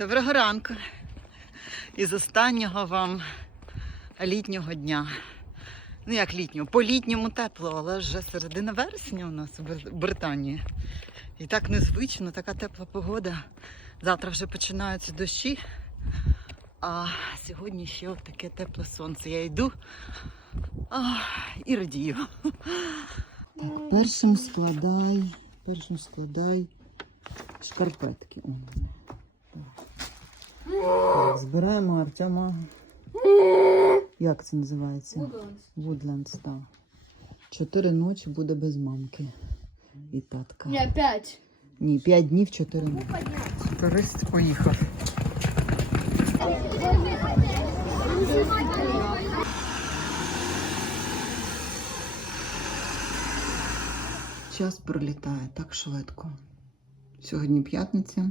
Доброго ранку. Із останнього вам літнього дня. Ну як літнього, по літньому тепло, але вже середина вересня у нас у Британії. І так незвично, така тепла погода. Завтра вже починаються дощі. А сьогодні ще таке тепле сонце. Я йду і радію. Так, першим складай, першим складай шкарпетки. В мене. Так, збираємо Артема. Як це називається? Вудлендс, так. Чотири ночі буде без мамки і татка. Не, пять. Ні, п'ять днів, чотири ночі. Турист поїхав. Час пролітає так швидко. Сьогодні п'ятниця.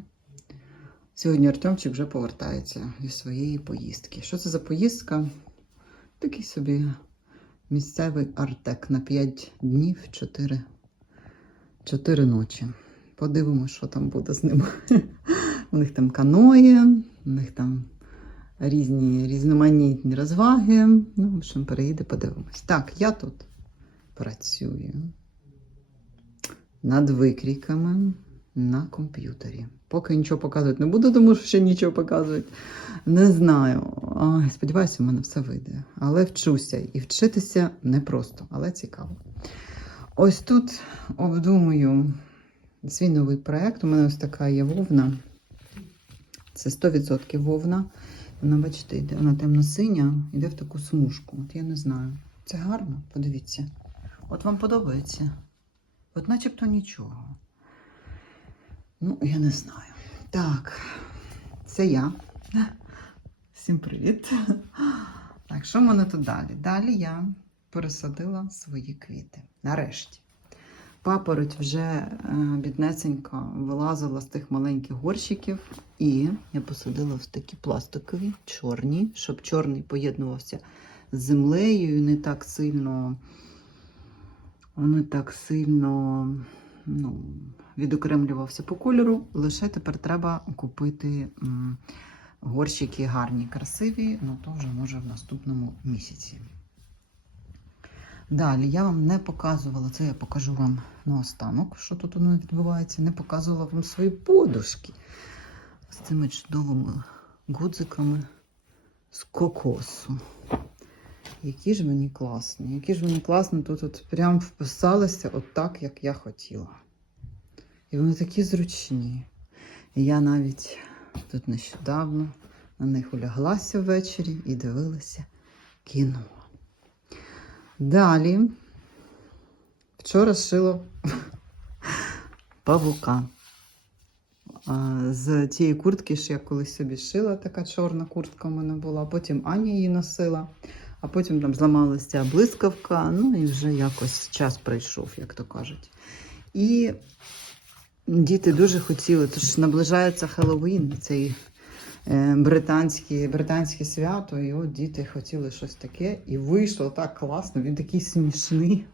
Сьогодні Артемчик вже повертається зі своєї поїздки. Що це за поїздка? Такий собі місцевий артек на 5 днів, 4, 4 ночі. Подивимося, що там буде з ним. У них там каноє, у них там різні різноманітні розваги. Ну, в общем, переїде, подивимось. Так, я тут працюю над викрійками на комп'ютері. Поки нічого показувати не буду, тому що ще нічого показувати. Не знаю. Сподіваюся, у мене все вийде. Але вчуся. І вчитися непросто, але цікаво. Ось тут обдумую свій новий проєкт. У мене ось така є вовна. Це 100% вовна. Вона, бачите, йде, вона темно-синя, йде в таку смужку. От я не знаю. Це гарно, подивіться. От вам подобається? От начебто нічого. Ну, я не знаю. Так, це я. Всім привіт. Так, що в мене тут далі? Далі я пересадила свої квіти. Нарешті. Папороть вже е, біднесенько вилазила з тих маленьких горщиків, і я посадила в такі пластикові, чорні, щоб чорний поєднувався з землею і не так сильно, не так сильно ну, відокремлювався по кольору. Лише тепер треба купити горщики гарні, красиві, ну то вже може в наступному місяці. Далі я вам не показувала, це я покажу вам наостанок, що тут воно відбувається. Не показувала вам свої подушки з цими чудовими гудзиками з кокосу. Які ж вони класні, які ж вони класні, тут от прям вписалися от так, як я хотіла. І вони такі зручні. І я навіть тут нещодавно на них уляглася ввечері і дивилася кіно. Далі вчора шила павука. З тієї куртки, що я колись собі шила, така чорна куртка в мене була. Потім Аня її носила, а потім там зламалася блискавка. Ну і вже якось час прийшов, як то кажуть. І діти дуже хотіли, тож наближається Хеллоуін, цей е, британське, британське свято, і от діти хотіли щось таке, і вийшло так класно, він такий смішний.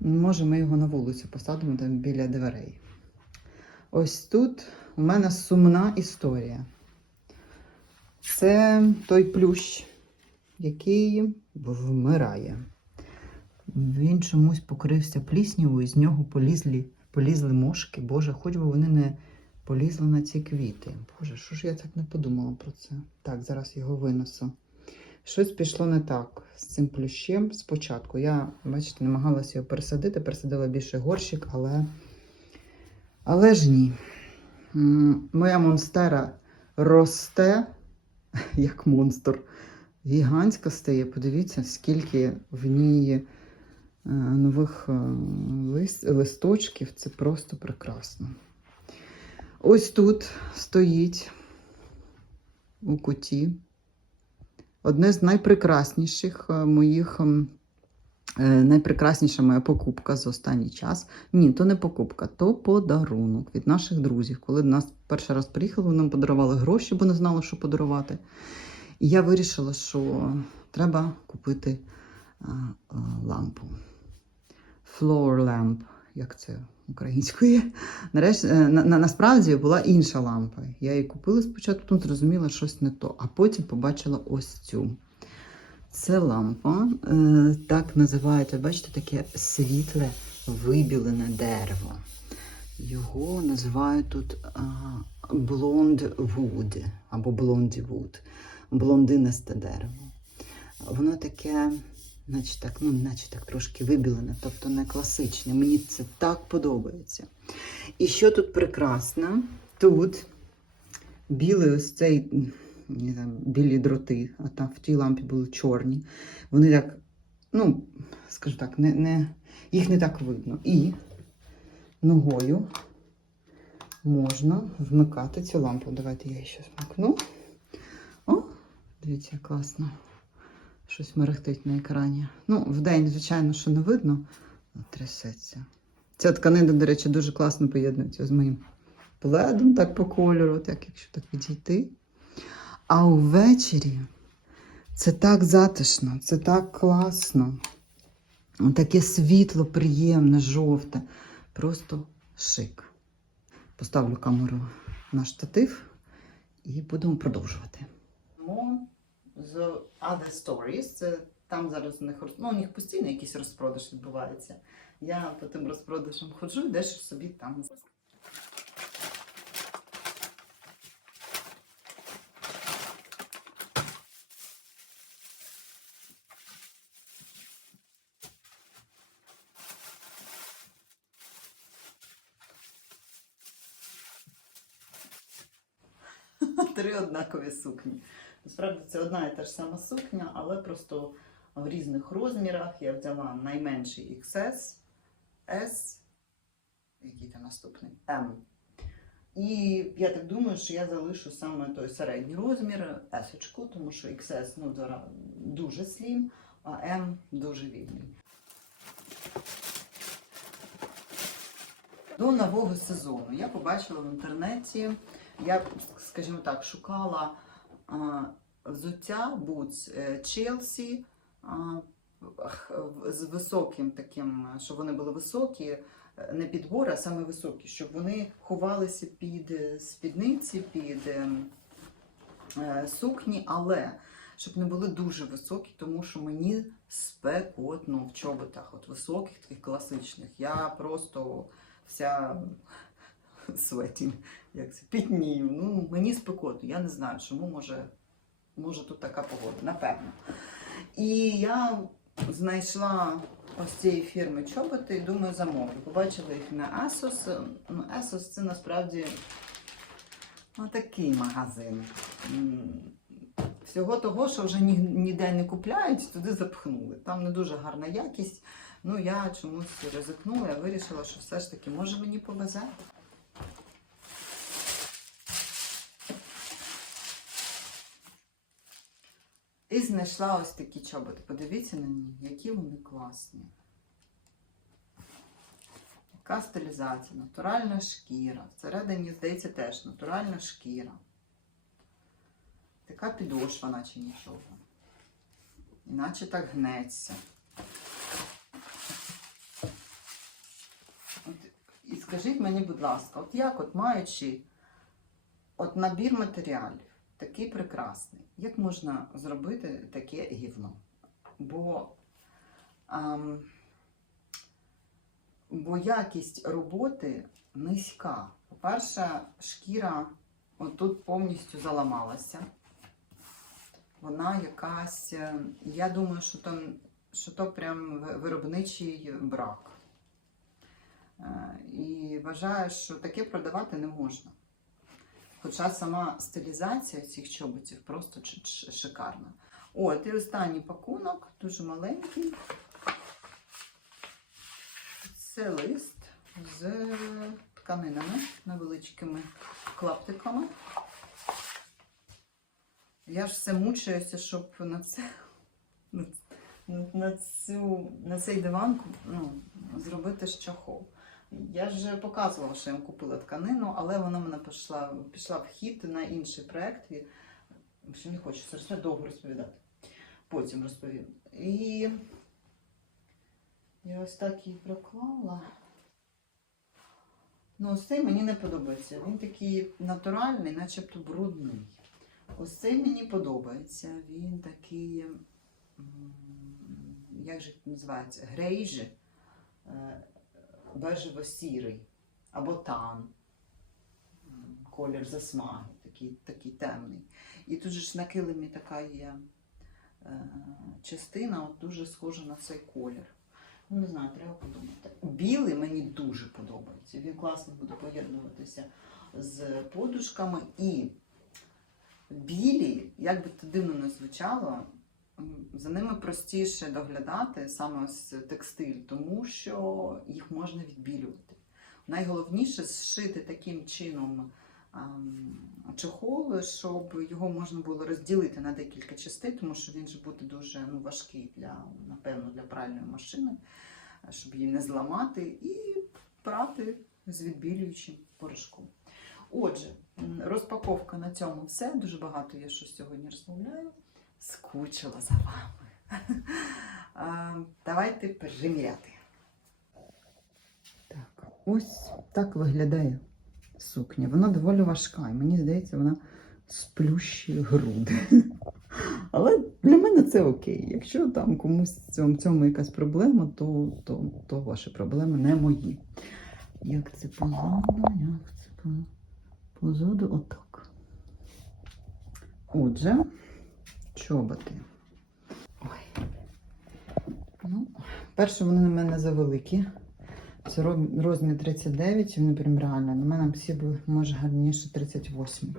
Може, ми його на вулицю посадимо там біля дверей. Ось тут у мене сумна історія. Це той плющ, який вмирає. Він чомусь покрився пліснявою, з нього полізли, полізли мошки. Боже, хоч би вони не полізли на ці квіти. Боже, що ж я так не подумала про це? Так, зараз його винесу. Щось пішло не так з цим плющем спочатку. Я, бачите, намагалася його пересадити, пересадила більше горщик, але, але ж ні. Моя монстера росте, як монстр. Гігантська стає. Подивіться, скільки в ній е, нових е, листочків. Це просто прекрасно. Ось тут стоїть у куті одне з найпрекрасніших е, моїх. Найпрекрасніша моя покупка за останній час. Ні, то не покупка, то подарунок від наших друзів. Коли нас перший раз приїхали, вони нам подарували гроші, бо не знали, що подарувати. І я вирішила, що треба купити лампу. Floor lamp, як це української. Нарешті, е, на, на, насправді була інша лампа. Я її купила спочатку, тут зрозуміла щось не то, а потім побачила ось цю. Це лампа, е, так називають, бачите, таке світле вибілене дерево. Його називають тут а, Blonde Wood або Blondie Wood, блондинисте дерево. Воно таке, наче так, ну, наче так трошки вибілене, тобто не класичне. Мені це так подобається. І що тут прекрасно? Тут білий ось цей не знаю, білі дроти, а там в тій лампі були чорні. Вони так, ну, скажу так, не, не, їх не так видно. І ногою можна вмикати цю лампу. Давайте я її ще вмикну. Дивіться, класно. Щось мерехтить на екрані. Ну, вдень, звичайно, що не видно, трясеться. Ця тканина, до речі, дуже класно поєднується з моїм пледом, так по кольору, так якщо так відійти. А увечері це так затишно, це так класно. Таке світло, приємне, жовте. Просто шик. Поставлю камеру на штатив і будемо продовжувати. З Other Stories. Це там зараз у них, ну, у них постійно якийсь розпродаж відбувається. Я по тим розпродажам ходжу і дещо собі там. Три однакові сукні. Насправді це одна і та ж сама сукня, але просто в різних розмірах. Я взяла найменший XS, S, який там наступний M. І я так думаю, що я залишу саме той середній розмір, S, тому що XS ну, дуже слім, а M дуже вільний. До нового сезону я побачила в інтернеті, я, скажімо так, шукала взуття Boots е, х- з високим таким, щоб вони були високі, е, не підбори, а саме високі, щоб вони ховалися під е, спідниці, під сукні, але щоб не були дуже високі, тому що мені спекотно в чоботах, от високих, таких класичних. Я просто вся светінь, як це, пітнію. Ну, мені спекотно, я не знаю, чому може, може тут така погода, напевно. І я знайшла ось цієї фірми чоботи і думаю, замовлю. Побачила їх на Asos. Ну, Asos це насправді ну, такий магазин. Всього того, що вже ні- ніде не купляють, туди запхнули. Там не дуже гарна якість. Ну, я чомусь ризикнула, я вирішила, що все ж таки, може мені повезе. І знайшла ось такі чоботи. Подивіться на них, які вони класні. Яка стилізація, натуральна шкіра. Всередині, здається, теж натуральна шкіра. Така підошва, наче нічого. Іначе так гнеться. От, і скажіть мені, будь ласка, от як, от маючи от набір матеріалів, такий прекрасний, як можна зробити таке гівно? Бо, ам, бо якість роботи низька. По-перше, шкіра отут повністю заламалася. Вона якась, е, я думаю, що то, що то прям виробничий брак. Е, І вважаю, що таке продавати не можна. Хоча сама стилізація цих чоботів просто шикарна. От, і останній пакунок, дуже маленький. Це лист з тканинами, невеличкими клаптиками. Я ж все мучаюся, щоб на це на, цю, на цей диван ну, зробити ж чохол. Я ж показувала, що я їм купила тканину, але вона мене пішла, пішла в хід на інший проєкт. І що не хочу це довго розповідати. Потім розповім. І я ось так її проклала. Ну, ось цей мені не подобається. Він такий натуральний, начебто брудний. Ось цей мені подобається. Він такий, як же називається, грейжі, е, бежево-сірий або тан. Колір засмаги, такий, такий темний. І тут же ж на килимі така є е, частина, от дуже схожа на цей колір. Ну, не знаю, треба подумати. Білий мені дуже подобається. Він класно буде поєднуватися з подушками. І білі, як би це дивно не звучало, за ними простіше доглядати саме ось текстиль, тому що їх можна відбілювати. Найголовніше зшити таким чином ам, чохол, щоб його можна було розділити на декілька частин, тому що він же буде дуже ну, важкий для, напевно, для пральної машини, щоб її не зламати, і прати з відбілюючим порошком. Отже, розпаковка на цьому все. Дуже багато я що сьогодні розмовляю. Скучила за вами. Давайте приміряти. Так, ось так виглядає сукня. Вона доволі важка, і мені здається, вона сплющує груди. Але для мене це окей. Якщо там комусь в цьому, якась проблема, то, то, то ваші проблеми не мої. Як це позаду, як це позаду, отак. Отже, чоботи. Ой. Ну, перше, вони на мене завеликі. Це розмір 39, вони прям реально. На мене всі були, може, гарніше 38.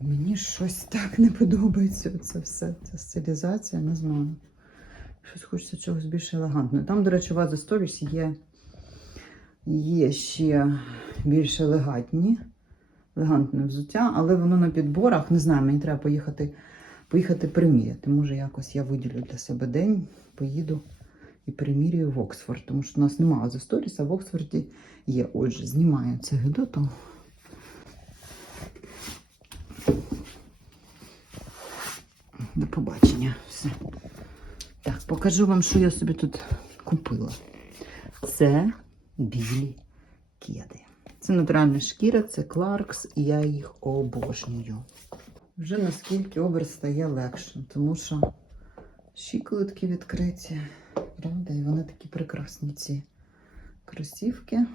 І Мені щось так не подобається. Це все, ця стилізація, не знаю. Щось хочеться чогось більш елегантного. Там, до речі, у вас за сторіс є, є ще більш елегантні, елегантне взуття, але воно на підборах. Не знаю, мені треба поїхати, поїхати приміряти. Може, якось я виділю для себе день, поїду і примірюю в Оксфорд, тому що у нас немає за а в Оксфорді є. Отже, знімаю це гидотом. До побачення. Все. Так, покажу вам, що я собі тут купила. Це білі кеди. Це натуральна шкіра, це Clarks, і я їх обожнюю. Вже наскільки образ стає легшим, тому що щиколотки відкриті, правда, і вони такі прекрасні ці кросівки.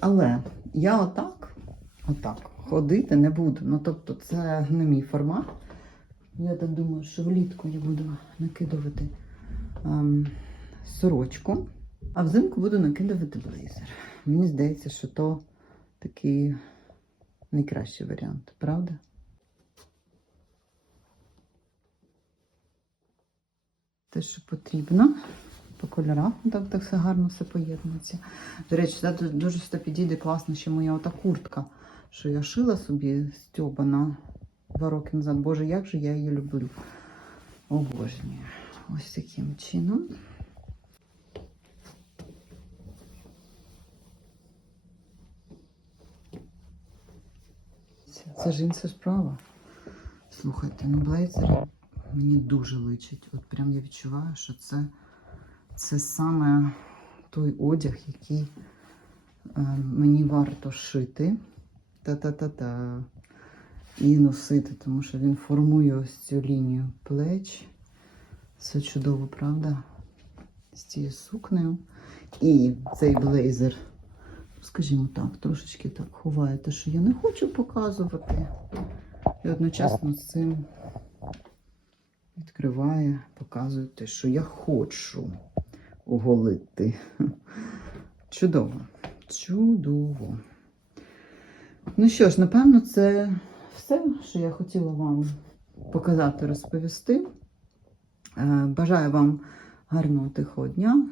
Але я отак, отак ходити не буду. Ну, тобто, це не мій формат. Я так думаю, що влітку я буду накидувати ем, сорочку, а взимку буду накидувати блейзер. Мені здається, що то такий найкращий варіант, правда? Те, що потрібно. По кольорах так, так все гарно все поєднується. До речі, дуже- дуже сюди підійде класно ще моя ота куртка, що я шила собі стьобана два роки назад. Боже, як же я її люблю. Обожнюю. Ось таким чином. Це, ж інша справа. Слухайте, ну блейзер мені дуже личить. От прям я відчуваю, що це, це саме той одяг, який е, мені варто шити. Та-та-та-та. І носити, тому що він формує ось цю лінію плеч. Все чудово, правда? З цією сукнею. І цей блейзер, скажімо так, трошечки так ховає те, що я не хочу показувати. І одночасно з цим відкриває, показує те, що я хочу оголити. Чудово. Чудово. Ну що ж, напевно, це все, що я хотіла вам показати, розповісти. Е, Бажаю вам гарного тихого дня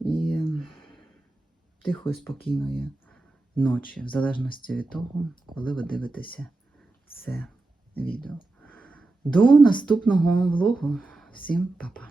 і тихої, спокійної ночі, в залежності від того, коли ви дивитеся це відео. До наступного влогу. Всім па-па!